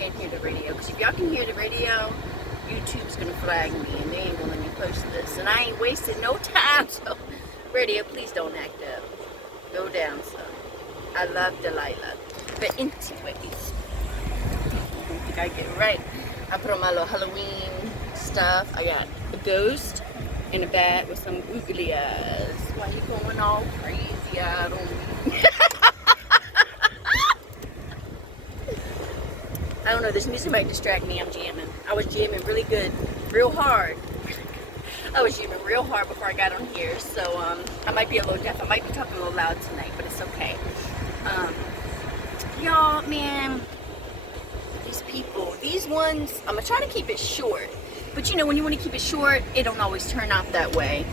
can't hear the radio. Because if y'all can hear the radio, YouTube's gonna flag me and they ain't gonna let me post this. And I ain't wasting no time, so radio, please don't act up. Go down some. I love Delilah. But anyways, I think I get it right. I put on my little Halloween stuff. I got a ghost in a bat with some googly eyes. Why you going all crazy out on me? I don't know, this music might distract me. I'm jamming. I was jamming really good, real hard. I was jamming real hard before I got on here, so I might be a little deaf. I might be talking a little loud tonight, but it's okay. Y'all, man, these people, these ones, I'm gonna try to keep it short. But you know, when you want to keep it short, it don't always turn out that way.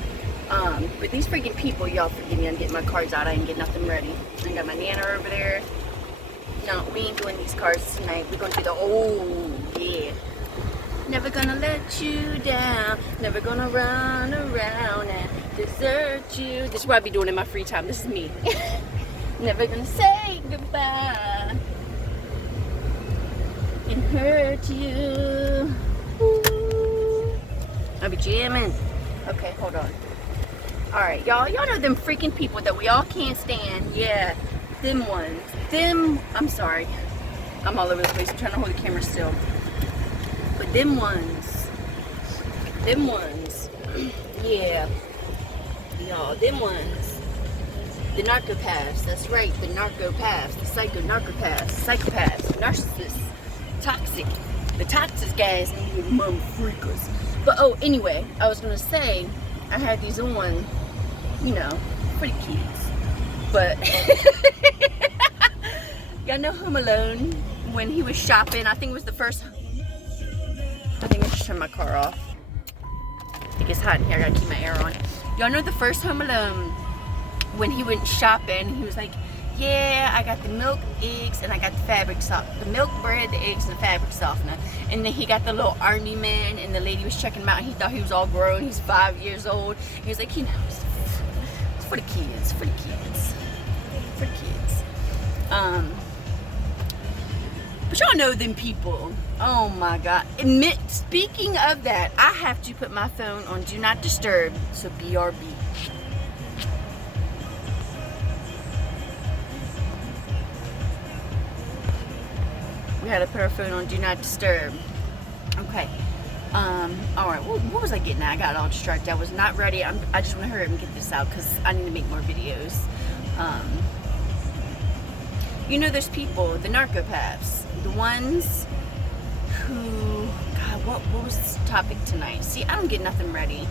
But these freaking people, y'all forgive me, I'm getting my cards out. I ain't getting nothing ready. I got my Nana over there. No, we ain't doing these cards tonight. We're gonna do the, oh, yeah. Never gonna let you down. Never gonna run around and desert you. This is what I be doing in my free time. This is me. Never gonna say goodbye and hurt you. Ooh. I be jamming. Okay, hold on. Alright, y'all know them freaking people that we all can't stand. Yeah, them ones. Them, I'm sorry. I'm all over the place. I'm trying to hold the camera still. But them ones. Yeah. Y'all, them ones. The narcopaths. That's right, the narcopaths. The psychopaths. Narcissists. Toxic. The toxic guys and you mum freakers. But oh, anyway, I was gonna say, I had these on, you know, pretty kids. But y'all know Home Alone when he was shopping. I think it was the first. I think I should turn my car off. It gets hot in here. I gotta keep my air on. Y'all know the first Home Alone when he went shopping. He was like, "Yeah, I got the milk, eggs, and I got the fabric softener. The milk, bread, the eggs, and the fabric softener." And then he got the little army man, and the lady was checking him out. And he thought he was all grown. He's 5 years old. He was like, you know, it's for the kids, for the kids, for the kids. But y'all know them people. Oh my God. Speaking of that, I have to put my phone on Do Not Disturb, so BRB. We had to put our phone on Do Not Disturb. Okay. Alright, what was I getting at? I got all distracted. I was not ready. I just want to hurry up and get this out because I need to make more videos. You know, there's people, the narcopaths, the ones who, God, what was this topic tonight? See, I don't get nothing ready.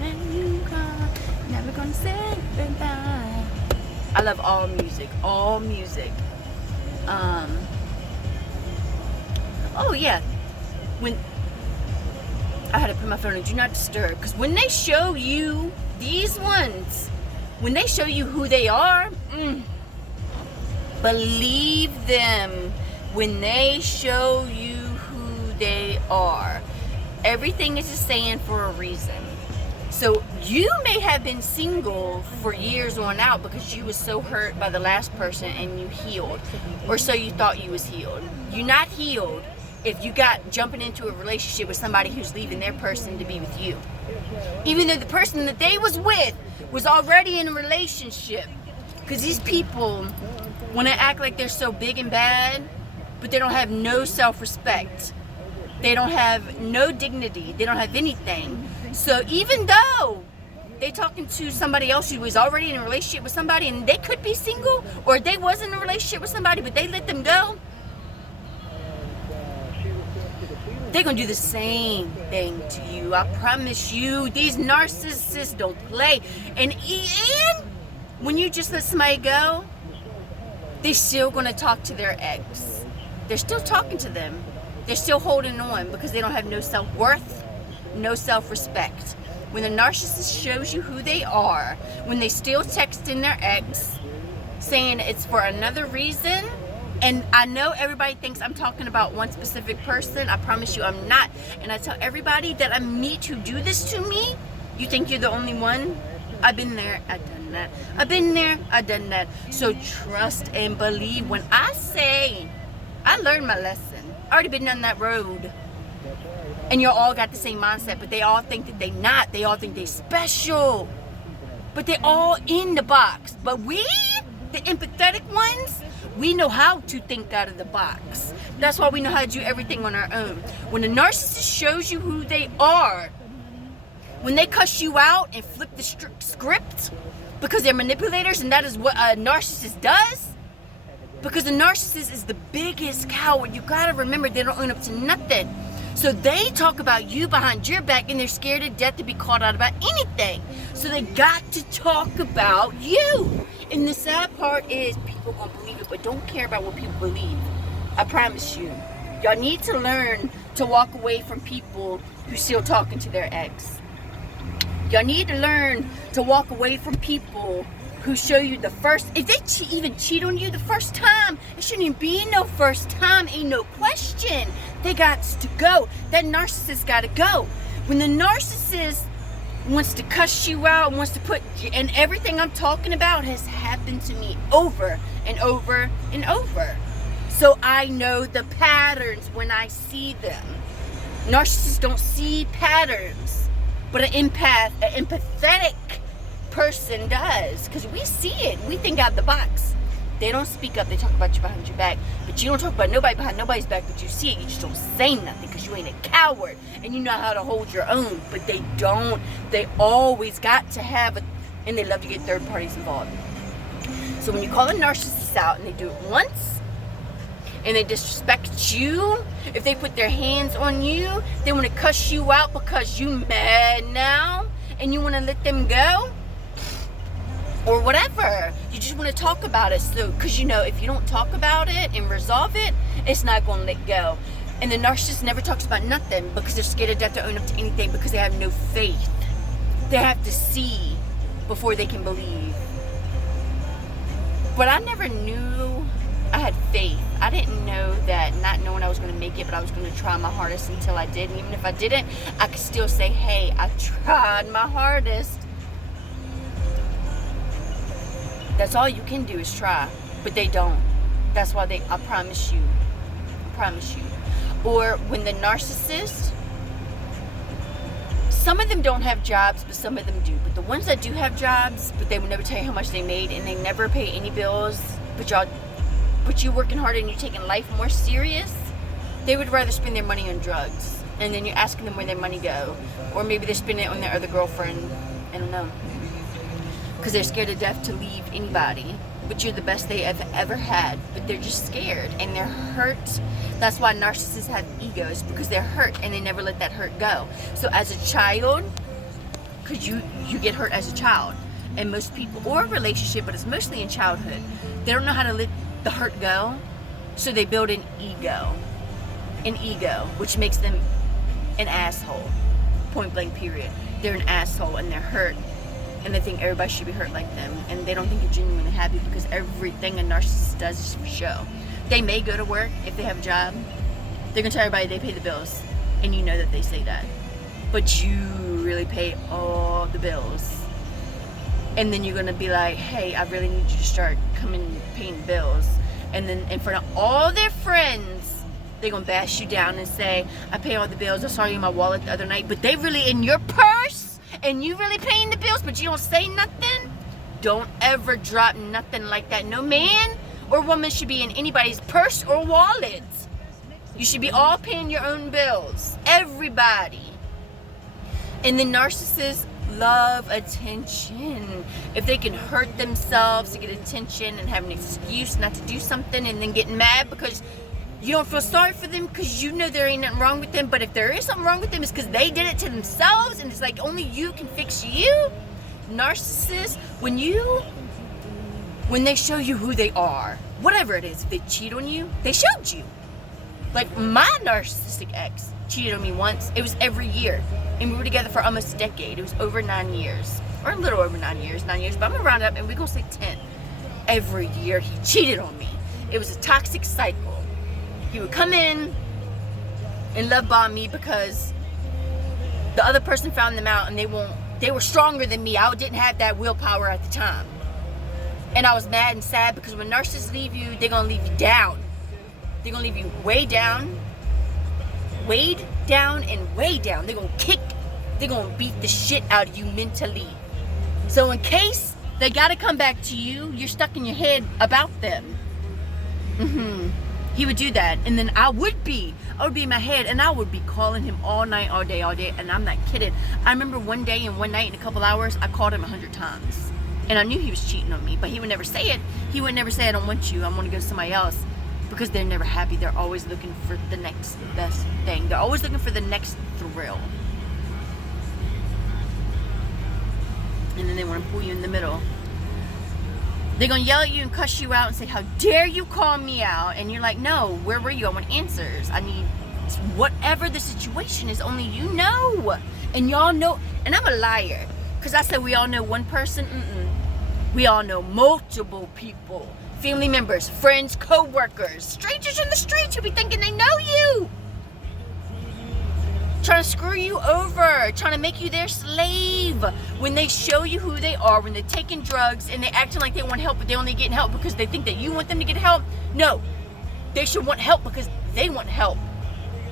Never gonna say goodbye. I love all music, all music. Oh yeah, when I had to put my phone on Do Not Disturb, because when they show you these ones, when they show you who they are, believe them. When they show you who they are, everything is a saying for a reason. So you may have been single for years on out because you was so hurt by the last person and you healed, or so you thought you was healed. You're not healed if you got jumping into a relationship with somebody who's leaving their person to be with you, even though the person that they was with was already in a relationship. Because these people want to act like they're so big and bad, but they don't have no self-respect. They don't have no dignity. They don't have anything. So even though they talking to somebody else who was already in a relationship with somebody, and they could be single, or they was in a relationship with somebody, but they let them go, they're going to do the same thing to you. I promise you. These narcissists don't play. And when you just let somebody go, they're still going to talk to their ex. They're still talking to them. They're still holding on because they don't have no self-worth, no self-respect. When the narcissist shows you who they are, when they still texting their ex, saying it's for another reason, and I know everybody thinks I'm talking about one specific person. I promise you I'm not. And I tell everybody that I meet who do this to me, you think you're the only one? I've been there, I've done that. I've been there, I've done that. So trust and believe. When I say I learned my lesson, already been down that road. And you all got the same mindset, but they all think that they not. They all think they special. But they all in the box. But we, the empathetic ones, we know how to think out of the box. That's why we know how to do everything on our own. When a narcissist shows you who they are, when they cuss you out and flip the script, because they're manipulators, and that is what a narcissist does. Because a narcissist is the biggest coward. You gotta remember, they don't own up to nothing. So they talk about you behind your back, and they're scared to death to be called out about anything. So they got to talk about you. And the sad part is people won't believe it, but don't care about what people believe. I promise you. Y'all need to learn to walk away from people who still talking to their ex. Y'all need to learn to walk away from people who show you the first, if they even cheat on you the first time, it shouldn't even be no first time, ain't no question. They got to go. That narcissist got to go. When the narcissist wants to cuss you out, wants to put, and everything I'm talking about has happened to me over and over and over. So I know the patterns when I see them. Narcissists don't see patterns, but an empathetic person does, because we see it. We think out the box. They don't speak up. They talk about you behind your back, but you don't talk about nobody behind nobody's back. But you see it. You just don't say nothing because you ain't a coward and you know how to hold your own. But they don't. They always got to have and they love to get third parties involved. So when you call a narcissist out and they do it once, and they disrespect you, if they put their hands on you, they want to cuss you out because you mad now and you want to let them go. Or whatever. You just want to talk about it. So, because you know, if you don't talk about it and resolve it, it's not going to let go. And the narcissist never talks about nothing because they're scared to death to own up to anything because they have no faith. They have to see before they can believe. But I never knew I had faith. I didn't know that, not knowing I was going to make it, but I was going to try my hardest until I did. And even if I didn't, I could still say, hey, I tried my hardest. That's all you can do is try, but they don't. That's why I promise you. Or when the narcissist, some of them don't have jobs, but some of them do. But the ones that do have jobs, but they will never tell you how much they made, and they never pay any bills, but you working harder and you're taking life more serious, they would rather spend their money on drugs. And then you're asking them where their money go. Or maybe they're spending it on their other girlfriend. I don't know. Because they're scared to death to leave anybody, but you're the best they have ever had, but they're just scared and they're hurt. That's why narcissists have egos, because they're hurt and they never let that hurt go. So as a child, because you get hurt as a child, and most people, or a relationship, but it's mostly in childhood, they don't know how to let the hurt go, so they build an ego, which makes them an asshole, point blank period. They're an asshole and they're hurt. And they think everybody should be hurt like them. And they don't think you're genuinely happy because everything a narcissist does is for show. They may go to work if they have a job. They're going to tell everybody they pay the bills. And you know that they say that. But you really pay all the bills. And then you're going to be like, hey, I really need you to start coming and paying the bills. And then in front of all their friends, they're going to bash you down and say, I pay all the bills. I saw you in my wallet the other night. But they really in your purse. And you really paying the bills, but you don't say nothing? Don't ever drop nothing like that. No man or woman should be in anybody's purse or wallet. You should be all paying your own bills. Everybody. And the narcissists love attention. If they can hurt themselves to get attention and have an excuse not to do something and then get mad because you don't feel sorry for them because you know there ain't nothing wrong with them, but if there is something wrong with them, it's because they did it to themselves, and it's like only you can fix you. Narcissists, when they show you who they are, whatever it is, if they cheat on you, they showed you. Like my narcissistic ex cheated on me once. It was every year, and we were together for almost a decade. It was over 9 years, or a little over 9 years, but I'm gonna round up and we're gonna say 10. Every year he cheated on me. It was a toxic cycle. He would come in and love bomb me because the other person found them out and they were stronger than me. I didn't have that willpower at the time. And I was mad and sad because when narcissists leave you, they're going to leave you down. They're going to leave you way down weighed down and way down. They're gonna beat the shit out of you mentally. So in case they gotta come back to you, you're stuck in your head about them. He would do that, and then I would be in my head, and I would be calling him all night, all day, and I'm not kidding. I remember one day and one night in a couple hours, I called him 100 times, and I knew he was cheating on me, but he would never say it. He would never say, I don't want you, I want to go to somebody else, because they're never happy. They're always looking for the next best thing. They're always looking for the next thrill. And then they want to pull you in the middle. They're going to yell at you and cuss you out and say, how dare you call me out? And you're like, no, where were you? I want answers. I need whatever the situation is, only you know. And y'all know. And I'm a liar. Because I said we all know one person. We all know multiple people. Family members, friends, co-workers, strangers in the streets who be thinking they know you. Trying to screw you over, trying to make you their slave. When they show you who they are, when they're taking drugs and they're acting like they want help, but they only getting help because they think that you want them to get help. No, they should want help because they want help.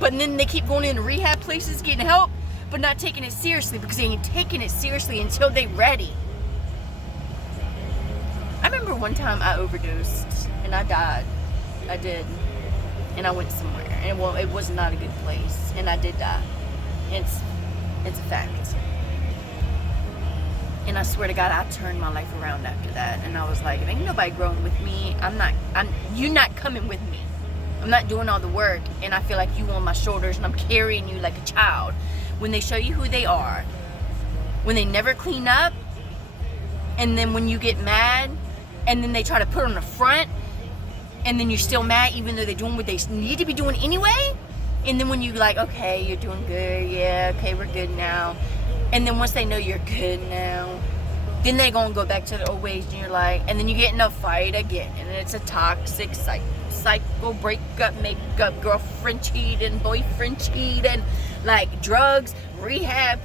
But then they keep going into rehab places getting help, but not taking it seriously because they ain't taking it seriously until they ready. I remember one time I overdosed and I died. I did. And I went somewhere. And well, it was not a good place. And I did die. It's a fact. And I swear to God, I turned my life around after that. And I was like, if ain't nobody growing with me, you're not coming with me. I'm not doing all the work. And I feel like you on my shoulders and I'm carrying you like a child. When they show you who they are, when they never clean up, and then when you get mad, and then they try to put on the front, and then you're still mad even though they're doing what they need to be doing anyway. And then when you like, okay, you're doing good, yeah, okay, we're good now. And then once they know you're good now, then they're gonna go back to their old ways, and you're like, and then you get in a fight again, and it's a toxic cycle, breakup, makeup, girlfriend cheating, boyfriend cheating, like drugs, rehab,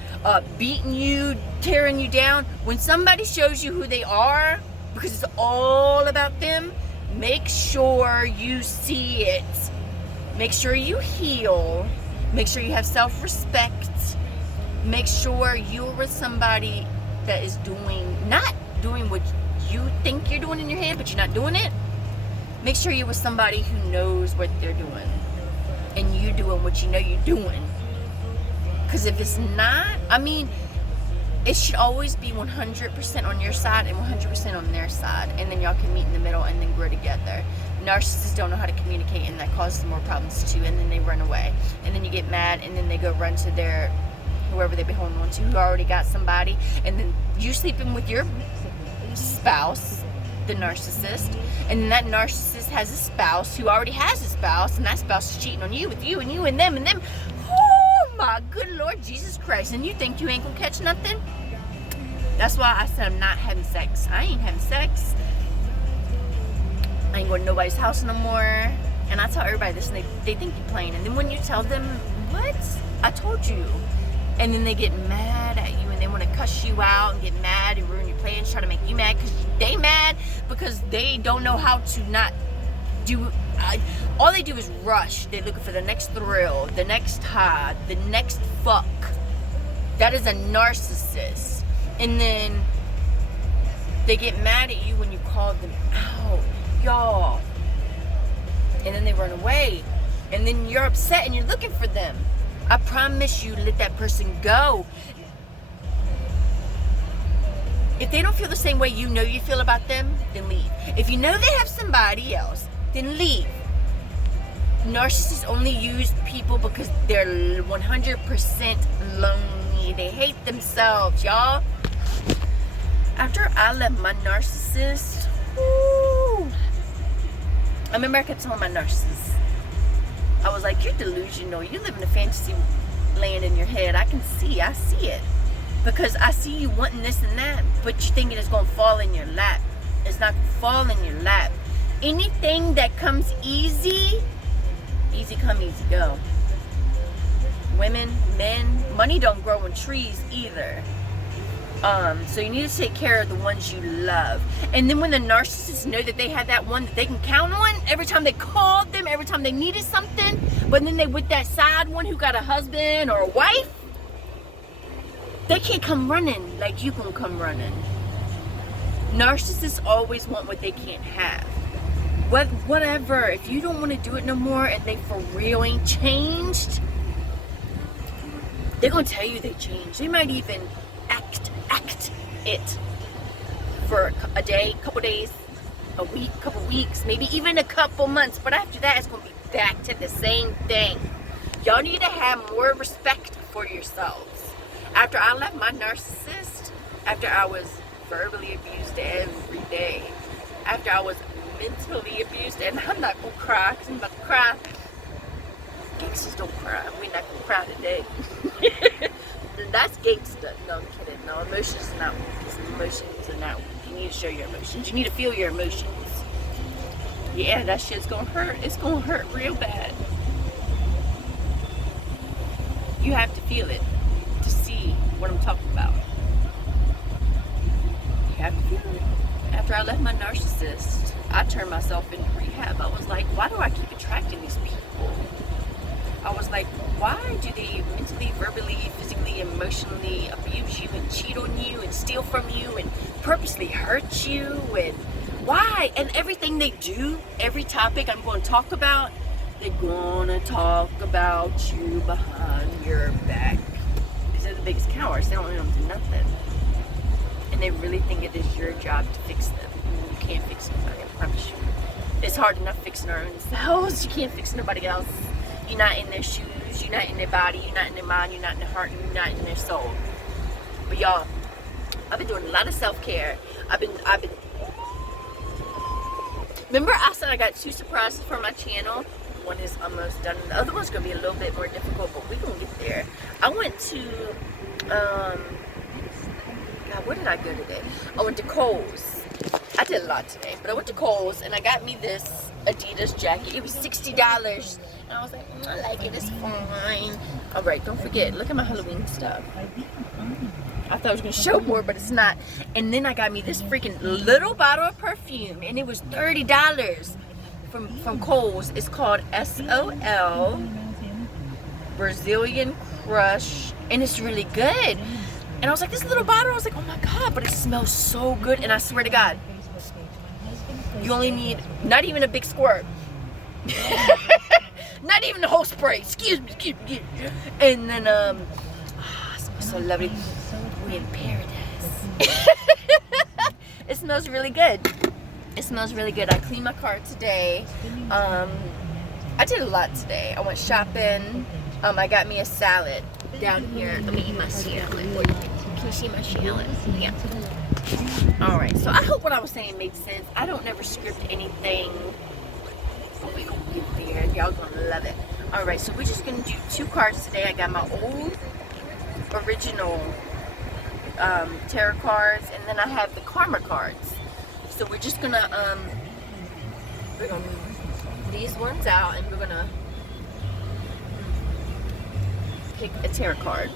beating you, tearing you down. When somebody shows you who they are, because it's all about them, make sure you see it. Make sure you heal. Make sure you have self-respect. Make sure you're with somebody that is not doing what you think you're doing in your head, but you're not doing it. Make sure you're with somebody who knows what they're doing and you doing what you know you're doing. Because if it's not, it should always be 100% on your side and 100% on their side, and then y'all can meet in the middle and then grow together. Narcissists don't know how to communicate, and that causes more problems too, and then they run away, and then you get mad, and then they go run to their whoever they've been holding on to, who already got somebody, and then you sleeping with your spouse, the narcissist, and then that narcissist has a spouse who already has a spouse, and that spouse is cheating on you with you and you and them. Oh my good Lord Jesus Christ. And you think you ain't gonna catch nothing? That's why I said I'm not having sex. I ain't having sex. I ain't going to nobody's house no more. And I tell everybody this, and they think you're playing. And then when you tell them, what? I told you. And then they get mad at you, and they want to cuss you out and get mad and ruin your plans, try to make you mad because they mad because they don't know how to not do. All they do is rush. They're looking for the next thrill, the next high, the next fuck. That is a narcissist. And then they get mad at you when you call them out, y'all. And then they run away. And then you're upset and you're looking for them. I promise you, let that person go. If they don't feel the same way you know you feel about them, then leave. If you know they have somebody else, then leave. Narcissists only use people because they're 100% lonely. They hate themselves, y'all. After I left my narcissist, I remember I kept telling my narcissist, I was like, you're delusional. You live in a fantasy land in your head. I see it. Because I see you wanting this and that, but you're thinking it's going to fall in your lap. It's not going to fall in your lap. Anything that comes easy come, easy go. Women, men, money don't grow on trees either. So you need to take care of the ones you love. And then when the narcissists know that they have that one that they can count on, every time they called them, every time they needed something, but then they with that side one who got a husband or a wife, they can't come running like you can come running. Narcissists always want what they can't have. Whatever, if you don't want to do it no more and they for real ain't changed, they're gonna tell you they changed. They might even act it for a day, couple days, a week, couple weeks, maybe even a couple months. But after that, it's gonna be back to the same thing. Y'all need to have more respect for yourselves. After I left my narcissist, after I was verbally abused every day, after I was mentally abused, and I'm not gonna cry because I'm about to cry. Gangsters don't cry. We're not gonna cry today. That's gangster. No, I'm kidding. No, emotions are not weak. Emotions are not weak. You need to show your emotions. You need to feel your emotions. Yeah, that shit's gonna hurt. It's gonna hurt real bad. You have to feel it to see what I'm talking about. You have to feel it. After I left my narcissist, I turned myself into rehab. I was like, why do I keep attracting these people? I was like, why do they mentally, verbally, physically, emotionally abuse you and cheat on you and steal from you and purposely hurt you? And why? And everything they do, every topic I'm going to talk about, they're going to talk about you behind your back. Because they're the biggest cowards. They don't want to do nothing. And they really think it is your job to fix them. You can't fix nobody, I promise you. It's hard enough fixing our own selves. You can't fix nobody else. You're not in their shoes, you're not in their body, you're not in their mind, you're not in their heart, you're not in their soul. But y'all, I've been doing a lot of self-care. I've been remember I said I got 2 surprises for my channel? One is almost done, the other one's gonna be a little bit more difficult, but we're gonna get there. I went to God, where did I go today? I went to Kohl's. I did a lot today, but I went to Kohl's and I got me this Adidas jacket. It was $60. And I was like, I like it, it's fine. Alright, don't forget, look at my Halloween stuff. I thought I was going to show more, but it's not. And then I got me this freaking little bottle of perfume, and it was $30 from Kohl's. It's called SOL Brazilian Crush, and it's really good. And I was like, this little bottle, I was like, oh my God, but it smells so good. And I swear to God, you only need, not even a big squirt. Not even the whole spray. Excuse me. And then, it smells so lovely. We're in paradise. It smells really good. It smells really good. I cleaned my car today. I did a lot today. I went shopping. I got me a salad down here. Let me eat my salad. Can you see my salad? Yeah. Alright, so I hope what I was saying made sense. I don't never script anything. But we're gonna get there. Y'all gonna love it. Alright, so we're just gonna do 2 cards today. I got my old original tarot cards, and then I have the karma cards. So we're just gonna move these ones out, and we're gonna pick a tarot card.